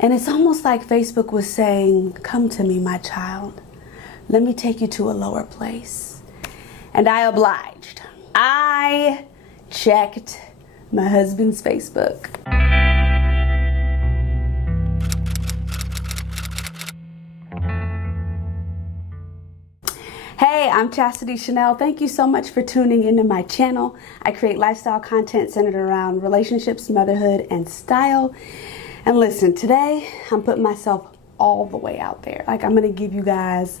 And it's almost like Facebook was saying, come to me, my child. Let me take you to a lower place. And I obliged. I checked my husband's Facebook. Hey, I'm Chastity Chanel. Thank you so much for tuning into my channel. I create lifestyle content centered around relationships, motherhood, and style. And listen, today I'm putting myself all the way out there. Like, I'm gonna give you guys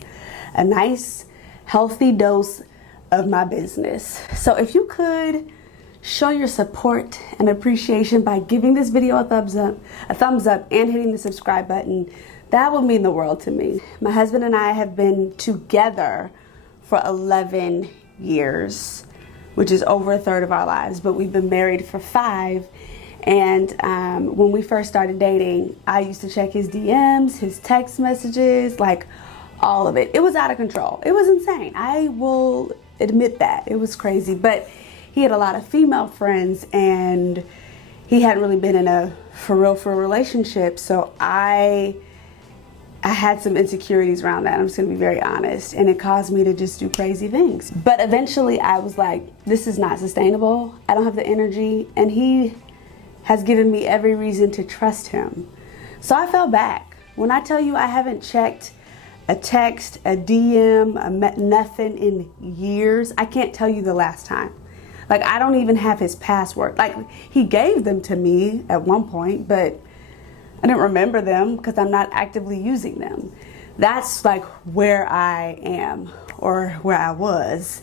a nice, healthy dose of my business. So if you could show your support and appreciation by giving this video a thumbs up and hitting the subscribe button, that would mean the world to me. My husband and I have been together for 11 years, which is over a third of our lives, but we've been married for 5. And when we first started dating, I used to check his DMs, his text messages, like all of it. It was out of control. It was insane. I will admit that. It was crazy. But he had a lot of female friends and he hadn't really been in a for real relationship. So I had some insecurities around that. I'm just gonna be very honest. And it caused me to just do crazy things. But eventually I was like, this is not sustainable. I don't have the energy. And he has given me every reason to trust him. So I fell back. When I tell you I haven't checked a text, a DM, nothing in years, I can't tell you the last time. Like, I don't even have his password. Like, he gave them to me at one point, but I didn't remember them because I'm not actively using them. That's like where I am, or where I was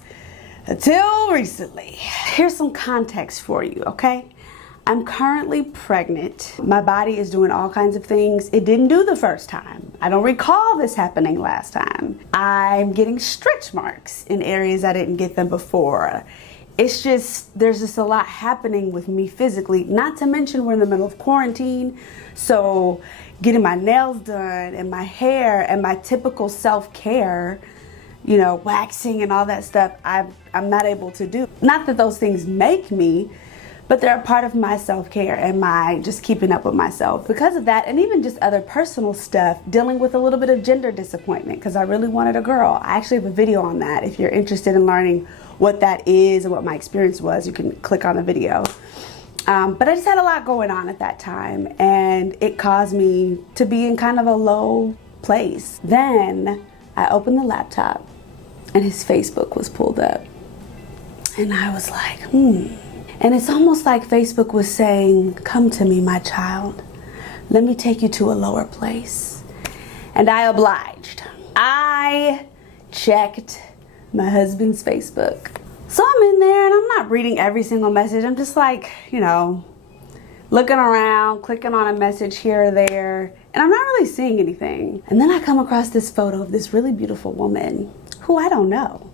until recently. Here's some context for you, okay? I'm currently pregnant. My body is doing all kinds of things it didn't do the first time. I don't recall this happening last time. I'm getting stretch marks in areas I didn't get them before. It's just, there's just a lot happening with me physically, not to mention we're in the middle of quarantine. So getting my nails done and my hair and my typical self-care, you know, waxing and all that stuff, I'm not able to do. Not that those things make me, but they're a part of my self-care and my just keeping up with myself. Because of that, and even just other personal stuff, dealing with a little bit of gender disappointment because I really wanted a girl. I actually have a video on that. If you're interested in learning what that is and what my experience was, you can click on the video. But I just had a lot going on at that time, and it caused me to be in kind of a low place. Then I opened the laptop and his Facebook was pulled up. And I was like, And it's almost like Facebook was saying, come to me, my child. Let me take you to a lower place. And I obliged. I checked my husband's Facebook. So I'm in there and I'm not reading every single message. I'm just like, you know, looking around, clicking on a message here or there, and I'm not really seeing anything. And then I come across this photo of this really beautiful woman who I don't know.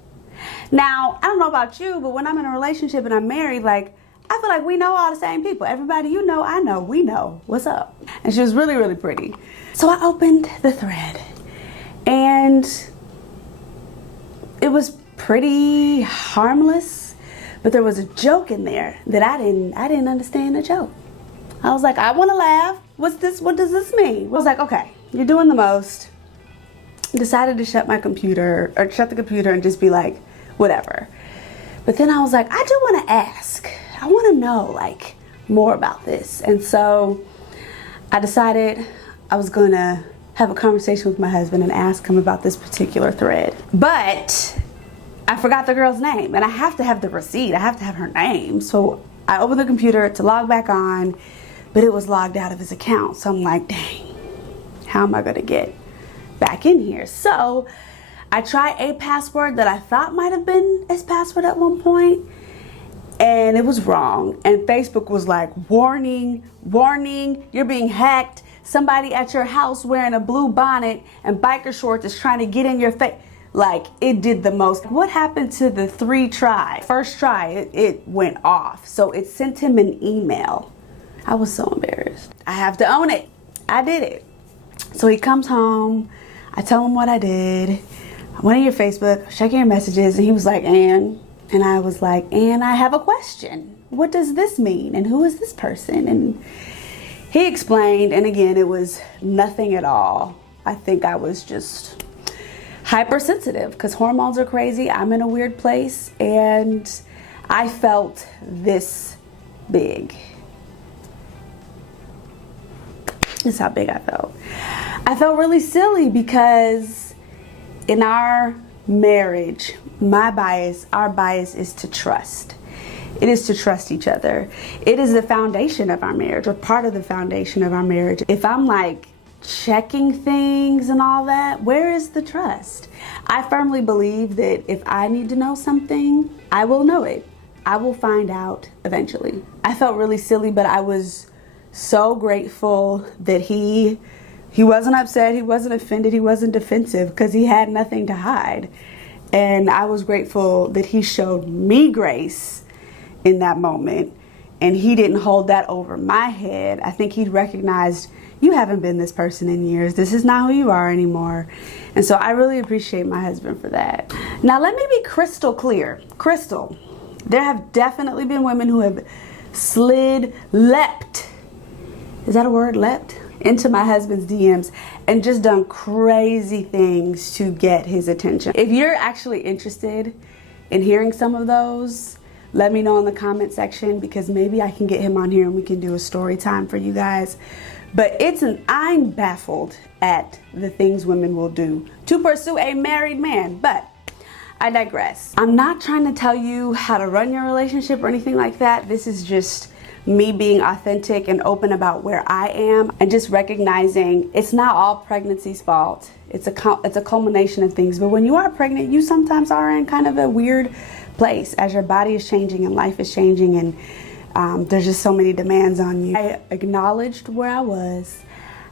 Now, I don't know about you, but when I'm in a relationship and I'm married, like, I feel like we know all the same people. Everybody you know, I know, we know. What's up? And she was really, really pretty. So I opened the thread and it was pretty harmless, but there was a joke in there that I didn't understand the joke. I was like, I want to laugh. What's this? What does this mean? I was like, okay, you're doing the most. Decided to shut the computer and just be like, whatever. But then I was like, I do want to ask. I want to know like more about this. And so I decided I was going to have a conversation with my husband and ask him about this particular thread. But I forgot the girl's name and I have to have the receipt. I have to have her name. So I opened the computer to log back on, but it was logged out of his account. So I'm like, dang, how am I going to get back in here? So I tried a password that I thought might have been his password at one point, and it was wrong. And Facebook was like, warning, warning, you're being hacked. Somebody at your house wearing a blue bonnet and biker shorts is trying to get in your face. Like, it did the most. What happened to the 3 try? First try, it went off. So it sent him an email. I was so embarrassed. I have to own it. I did it. So he comes home. I tell him what I did. I went on your Facebook, checking your messages, and he was like, and I was like, and I have a question. What does this mean? And who is this person? And He explained, and again, it was nothing at all. I think I was just hypersensitive because hormones are crazy. I'm in a weird place, and I felt this big. That's how big I felt. I felt really silly because in our marriage, our bias is to trust. It is to trust each other. It is the foundation of our marriage, or part of the foundation of our marriage. If I'm like checking things and all that, where is the trust? I firmly believe that if I need to know something, I will know it. I will find out eventually. I felt really silly, but I was so grateful that he wasn't upset, he wasn't offended, he wasn't defensive, because he had nothing to hide. And I was grateful that he showed me grace in that moment, and he didn't hold that over my head. I think he'd recognized, you haven't been this person in years. This is not who you are anymore. And so I really appreciate my husband for that. Now let me be crystal clear. Crystal, there have definitely been women who have leapt, is that a word, leapt? Into my husband's DMs and just done crazy things to get his attention. If you're actually interested in hearing some of those, let me know in the comment section, because maybe I can get him on here and we can do a story time for you guys. But I'm baffled at the things women will do to pursue a married man. But I digress. I'm not trying to tell you how to run your relationship or anything like that. This is just me being authentic and open about where I am, and just recognizing it's not all pregnancy's fault. It's a culmination of things. But when you are pregnant, you sometimes are in kind of a weird place as your body is changing and life is changing, and there's just so many demands on you. I acknowledged where I was.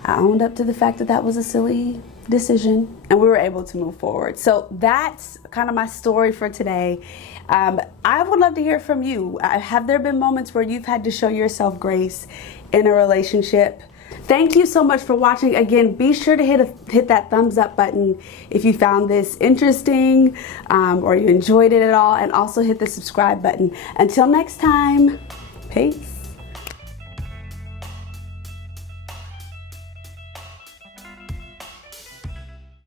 I owned up to the fact that that was a silly decision, and we were able to move forward. So that's kind of my story for today. I would love to hear from you. Have there been moments where you've had to show yourself grace in a relationship? Thank you so much for watching. Again, be sure to hit that thumbs up button if you found this interesting or you enjoyed it at all, and also hit the subscribe button. Until next time, peace.